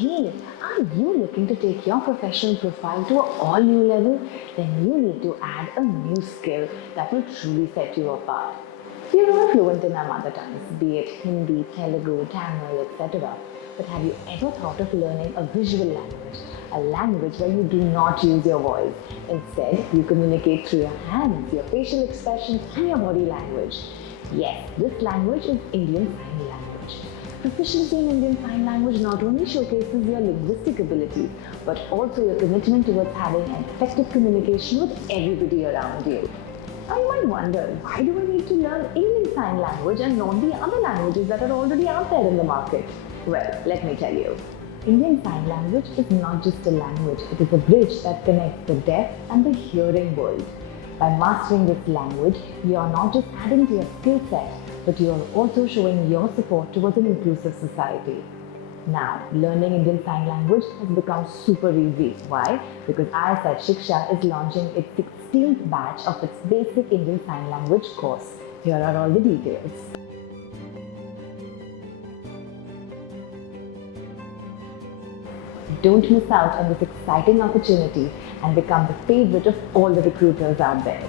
Hey, are you looking to take your professional profile to an all new level? Then you need to add a new skill that will truly set you apart. We are all fluent in our mother tongues, be it Hindi, Telugu, Tamil, etc. But have you ever thought of learning a visual language? A language where you do not use your voice. Instead, you communicate through your hands, your facial expressions, and your body language. Yes, this language is Indian Sign Language. Proficiency in Indian Sign Language not only showcases your linguistic abilities, but also your commitment towards having an effective communication with everybody around you. Now you might wonder, why do we need to learn Indian Sign Language and not the other languages that are already out there in the market? Well, let me tell you. Indian Sign Language is not just a language, it is a bridge that connects the deaf and the hearing world. By mastering this language, you are not just adding to your skill set, but you are also showing your support towards an inclusive society. Now, learning Indian Sign Language has become super easy. Why? Because ISI Shiksha is launching its 16th batch of its basic Indian Sign Language course. Here are all the details. Don't miss out on this exciting opportunity and become the favorite of all the recruiters out there.